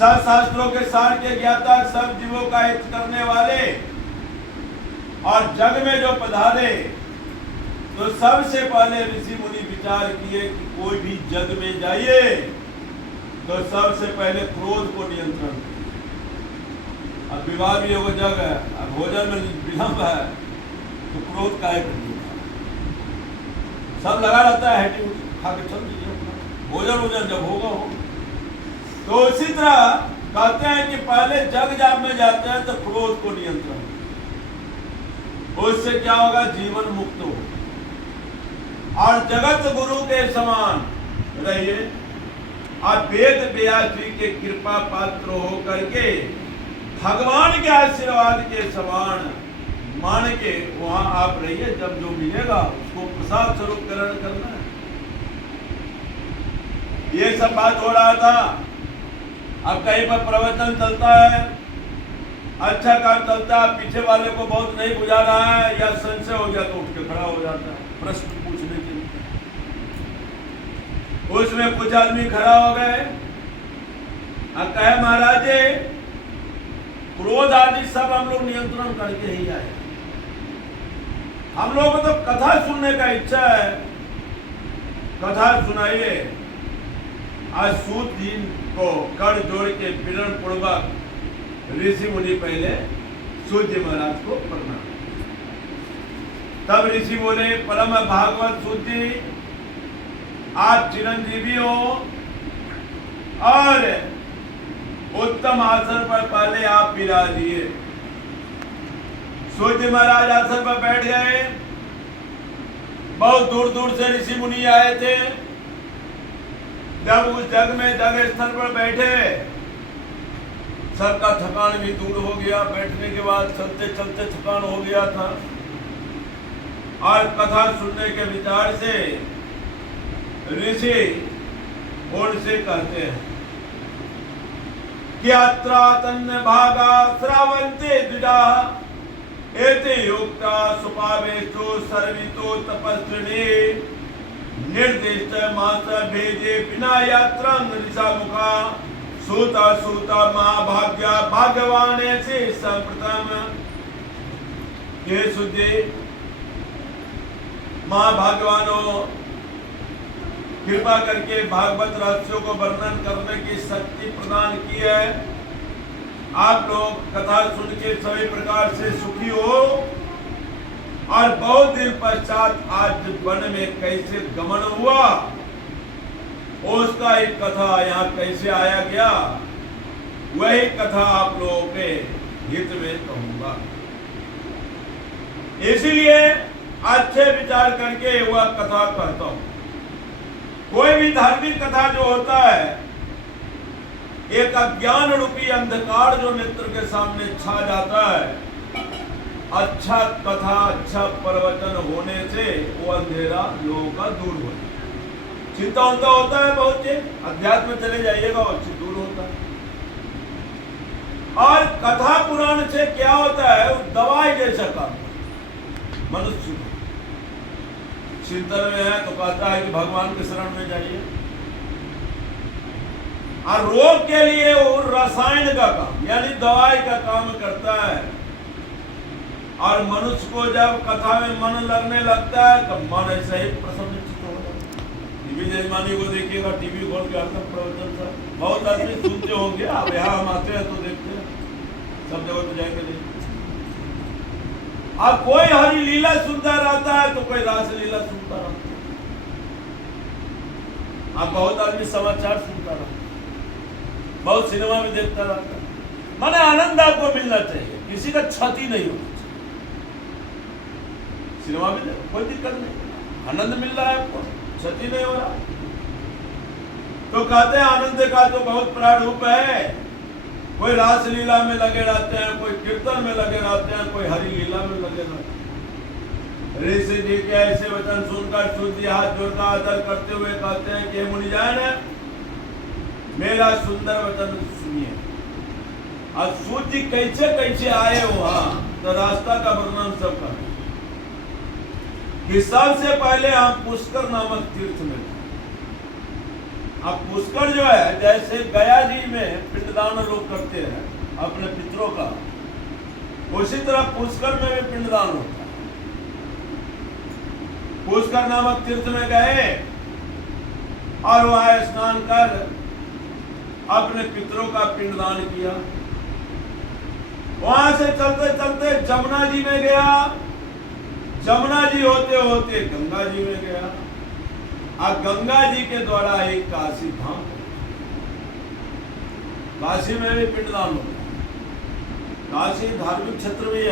सब शास्त्रों के सार के ज्ञाता, सब जीवों का हित करने वाले और जग में जो पधारे, तो सबसे पहले ऋषि मुनि विचार किए कि कोई भी जग में जाइए तो सबसे पहले क्रोध को नियंत्रण करिए। अब विवाह भी एगो जग है, अब भोजन में विलंब है तो क्रोध काहे करिए? सब लगा रहता है हेटी खा के चल दीजिए, भोजन वोजन जब होगा हो। तो इसी तरह कहते हैं कि पहले जग जाप में जाते हैं तो क्रोध को नियंत्रण, उससे क्या होगा? जीवन मुक्त हो और जगत गुरु के समान रहिए। आप वेद व्यास जी के कृपा पात्र हो करके भगवान के आशीर्वाद के समान मान के वहां आप रहिए। जब जो मिलेगा उसको प्रसाद स्वरूप ग्रहण करना है। ये सब बात हो रहा था। अब कहीं पर प्रवचन चलता है, अच्छा काम चलता है, पीछे वाले को बहुत नहीं बुझा रहा है या संशय हो गया तो उठ के खड़ा हो जाता है प्रश्न पूछने के लिए। उसमें कुछ आदमी खड़ा हो गए और कहे महाराज जी क्रोध आदि सब हम लोग नियंत्रण करके ही आए, हम लोग को तो कथा सुनने का इच्छा है, कथा सुनाइए। आज सूत जी को कर जोड़ के विनम्र पूर्वक ऋषि मुनि पहले सूर्य महाराज को प्रणाम। तब ऋषि बोले, परम भागवत सूत जी, आप चिरंजीवी हो और उत्तम आसन पर पहले आप विराजिए। सूर्य महाराज आसन पर बैठ गए। बहुत दूर दूर से ऋषि मुनि आए थे। जब उस जग में जग स्थल पर बैठे, सबका थकान भी दूर हो गया। बैठने के बाद चलते चलते थकान हो गया था और कथा सुनने के विचार से ऋषि उनसे कहते हैं कि अत्रा तन्न भागा श्रावन्ते द्विजा एते योक्ता सुपावेशो सर्वितो तपस्विने निर्दिष्ट मास भेदे बिना यात्रा ऋषा मुखा सूता सूता महाभाग्या भाग्यवान से संप्रथम। ये सुधे महाभाग्यवानों, कृपा करके भागवत रहस्यों को वर्णन करने की शक्ति प्रदान की है। आप लोग कथा सुन के सभी प्रकार से सुखी हो और बहुत दिन पश्चात आज वन में कैसे गमन हुआ उसका एक कथा यहाँ कैसे आया गया, वही कथा आप लोगों के हित में कहूंगा। इसलिए अच्छे विचार करके वह कथा कहता हूं। कोई भी धार्मिक कथा जो होता है, एक अज्ञान रूपी अंधकार जो नेत्र के सामने छा जाता है, अच्छा कथा अच्छा प्रवचन होने से वो अंधेरा लोगों का दूर हो जाता है। चिंता उनता होता है बहुत से, अध्यात्म में चले जाइएगा और दूर होता है। और कथा पुराण से क्या होता है, वो दवाई जैसा काम। मनुष्य चिंतन में है तो कहता है कि भगवान के शरण में जाइए, और रोग के लिए वो रसायन का काम यानी दवाई का काम करता है। और मनुष्य को जब कथा में मन लगने लगता है तो मन ऐसा ही प्रसन्न हो जाता है। टीवी जजमानी को देखिएगा, टीवी खोल के आता प्रवचन था, बहुत आदमी सुनते होंगे। अब यहाँ हम आते हैं तो देखते हैं, सब जगह तो जाएंगे नहीं। अब कोई हरि लीला सुनता रहता है तो कोई रास लीला सुनता रहता है। अब बहुत आदमी समाचार सुनता रहता है, बहुत सिनेमा में देखता रहता है। माने आनंद आपको मिलना चाहिए, किसी का क्षति नहीं होना चाहिए। सिनेमा में कोई दिक्कत नहीं, आनंद मिल रहा है आपको, क्षति नहीं हो रहा। तो कहते हैं आनंद का तो बहुत प्रारूप है। कोई रास लीला में लगे रहते हैं, कोई कीर्तन में लगे रहते हैं, कोई हरि लीला में लगे रहते हैं। ऋषि जी के ऐसे वचन सुनकर सूर्य हाथ जोड़कर आदर करते हुए कहते हैं कि मुनिजन मेरा सुंदर वचन सुनिए। और सूर्य कैसे कैसे आए वहां, तो रास्ता का वर्णन सब कर कि सबसे पहले हम पुष्कर नामक तीर्थ में, अब पुष्कर जो है, जैसे गया जी में पिंडदान लोग करते हैं अपने पितरों का, उसी तरह पुष्कर में भी पिंडदान होता है। पुष्कर नामक तीर्थ में गए और वहां स्नान कर अपने पितरों का पिंडदान किया। वहां से चलते चलते जमुना जी में गया, जमुना जी होते होते गंगा जी में गया, और गंगा जी के द्वारा एक काशी धाम, काशी में भी पिंडदान होता है। काशी धार्मिक क्षेत्र भी है।